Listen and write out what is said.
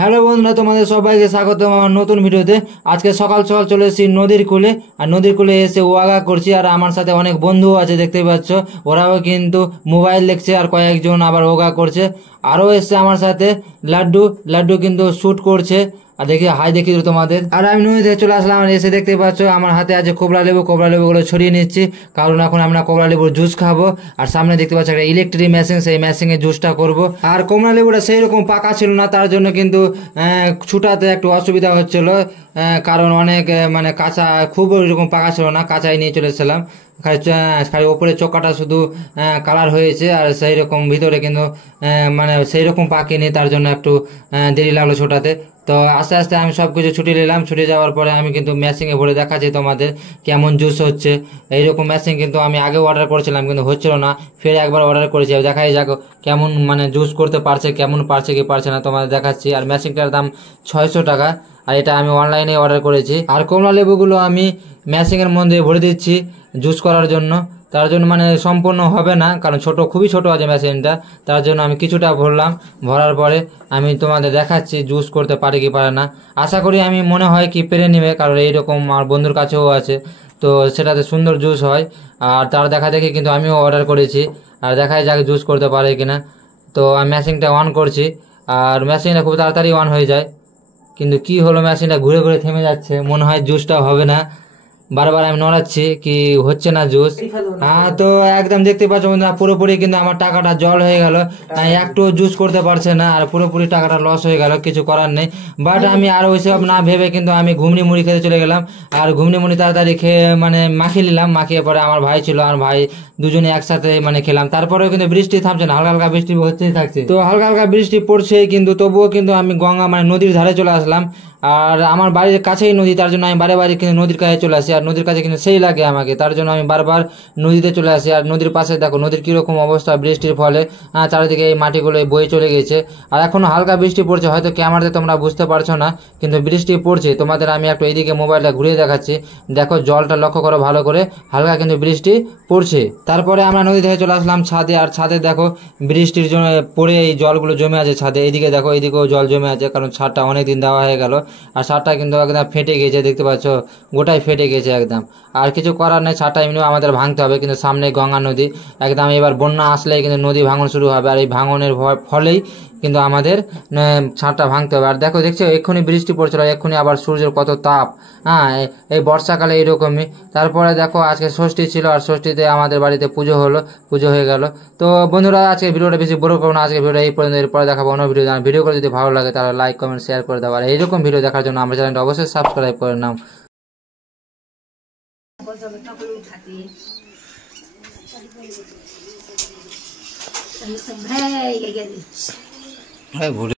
Hello বন্ধুরা, তোমাদের সবাইকে স্বাগত আমার নতুন ভিডিওতে। আজকে সকাল সকাল চলে এসেছি নদীর কূলে, আর নদীর কূলে এসে ওয়াগা করছি। আর আমার সাথে অনেক বন্ধু আছে, দেখতে পাচ্ছ, ওরাও কিন্তু মোবাইল দেখছে, আর কয়েকজন আবার ওয়াগা করছে। আরও এসছে আমার সাথে লাড্ডু, লাড্ডু কিন্তু শ্যুট করছে। আর দেখি হাই দেখি তোমাদের। আর আমি নদী থেকে চলে আসলাম, এসে দেখতে পাচ্ছ আমার হাতে আছে কোবরা লেবু। কোবরা লেবুগুলো ছড়িয়ে নিচ্ছি, কারণ এখন আমরা কোবরা লেবুর জুস খাবো। আর সামনে দেখতে পাচ্ছ একটা ইলেকট্রিক মেশিন, সেই মেশিনে জুসটা করব। আর কোবরা লেবুটা সেই রকম পাকা ছিল না, তার জন্য কিন্তু ছুটাতে একটু অসুবিধা হচ্ছিল, কারণ অনেক মানে কাঁচা, খুব ওইরকম পাকা ছিল না, কাঁচাই নিয়ে চলে এসেছিলাম। খালি ওপরে চোকাটা শুধু কালার হয়েছে, আর সেই রকম ভিতরে কিন্তু মানে সেই রকম পাকেনি, তার জন্য একটু দেরি লাগলো ছোটাতে। তো আস্তে আস্তে আমি সব কিছু ছুটি নিলাম। ছুটে যাওয়ার পরে আমি কিন্তু মেশিনে ভরে দেখাচ্ছি তোমাদের কেমন জুস হচ্ছে। এইরকম মেশিন কিন্তু আমি আগে অর্ডার করেছিলাম, কিন্তু হচ্ছিল না, ফের একবার অর্ডার করেছি। দেখাই যাক কেমন মানে জুস করতে পারছে, কেমন পারছে কি পারছে না তোমাদের দেখাচ্ছি। আর মেশিনটার দাম 600 টাকা, আর এটা আমি অনলাইনে অর্ডার করেছি। আর কমলা লেবুগুলো আমি মেশিনের মধ্যে ভরে দিচ্ছি জুস করার জন্য। তার জন্য মানে সম্পূর্ণ হবে না, কারণ খুবই ছোট আছে মেশিনটা, তার জন্য আমি কিছুটা ভরলাম। ভরার পরে আমি তোমাদের দেখাচ্ছি জুস করতে পারে কি পারে না। আশা করি আমি মনে হয় কি পেরে নেবে, কারণ এইরকম আমার বন্ধুর কাছেও আছে, তো সেটাতে সুন্দর জুস হয়। আর তার দেখা দেখি কিন্তু আমিও অর্ডার করেছি, আর দেখাই যাক জুস করতে পারে কিনা। তো আমি মেশিনটা অন করছি, আর মেশিনটা খুব তাড়াতাড়ি অন হয়ে যায়। কিন্তু কি হলো, মেশিনটা ঘুরে ঘুরে থেমে যাচ্ছে, মনে হয় জুসটা হবে না। বারবার আমি নড়াচ্ছি, কি হচ্ছে না জুস। হ্যাঁ, তো একদম দেখতে পাচ্ছ বন্ধুরা, পুরোপুরি কিন্তু আমার টাকাটা জল হয়ে গেল, একটু জুস করতে পারছে না, আর পুরোপুরি টাকাটা লস হয়ে গেল, কিছু করার নেই। বাট আমি আর ওইসব না ভেবে কিন্তু আমি ঘুগনি মুড়ি খেতে চলে গেলাম। আর ঘুগনি মুড়ি তাড়াতাড়ি খেয়ে মানে মাখিয়ে নিলাম। মাখিয়ে পরে আমার ভাই ছিল, আমার ভাই দুজনে একসাথে মানে খেলাম। তারপরেও কিন্তু বৃষ্টি থামছে না, হালকা হালকা বৃষ্টি হচ্ছেই থাকছে। তো হালকা হালকা বৃষ্টি পড়ছে, কিন্তু তবুও কিন্তু আমি গঙ্গা মানে নদীর ধারে চলে আসলাম। আর আমার বাড়ির কাছেই নদী, তার জন্য আমি বারে বারে কিন্তু নদীর কাছে চলে আসি। আর নদীর কাছে কিন্তু সেই লাগে আমাকে, তার জন্য আমি বারবার নদীতে চলে আসি। আর নদীর পাশে দেখো নদীর কিরকম অবস্থা, বৃষ্টির ফলে চারিদিকে এই মাটিগুলো বয়ে চলে গেছে। আর এখনো হালকা বৃষ্টি পড়ছে, হয়তো ক্যামেরাতে তোমরা বুঝতে পারছো না, কিন্তু বৃষ্টি পড়ছে। তোমাদের আমি একটু এইদিকে মোবাইলটা ঘুরিয়ে দেখাচ্ছি, দেখো জলটা লক্ষ্য করো ভালো করে, হালকা কিন্তু বৃষ্টি পড়ছে। তারপরে আমরা নদী থেকে চলে আসলাম ছাদে। আর ছাদে দেখো বৃষ্টির জন্য পড়ে এই জলগুলো জমে আছে ছাদে। এইদিকে দেখো, এইদিকেও জল জমে আছে, কারণ ছাদটা অনেকদিন দেওয়া হয়ে গেল। আর ছাদটা কিন্তু একদম ফেটে গেছে, দেখতে পাচ্ছ, গোটাই ফেটে গেছে একদম। আর কিছু করার নেই, ছাদটা এমনিও আমাদের ভাঙতে হবে, কিন্তু সামনে গঙ্গা নদী একদম। এবার বন্যা আসলেই কিন্তু নদী ভাঙন শুরু হবে, আর এই ভাঙনের ফলেই কিন্তু আমাদের ছাদটা ভাঙতে হবে। আর দেখছো এক্ষুনি বৃষ্টি পড়ছিল, এক্ষুনি আবার সূর্যের কত তাপ। হ্যাঁ, এই বর্ষাকালে এইরকমই। তারপরে দেখো আজকে ষষ্ঠী ছিল, আর ষষ্ঠীতে আমাদের বাড়িতে পুজো হলো, পুজো হয়ে গেল। তো বন্ধুরা, আজকে ভিডিওটা বেশি বড় করবো না, আজকে ভিডিওটা এই পর্যন্ত। এরপরে দেখাবো অন্য ভিডিও। ভিডিও করে যদি ভালো লাগে তাহলে লাইক কমেন্ট শেয়ার করে দেওয়া। আর এইরকম ভিডিও দেখার জন্য আমার চ্যানেলটা অবশ্যই সাবস্ক্রাইব করে নাও।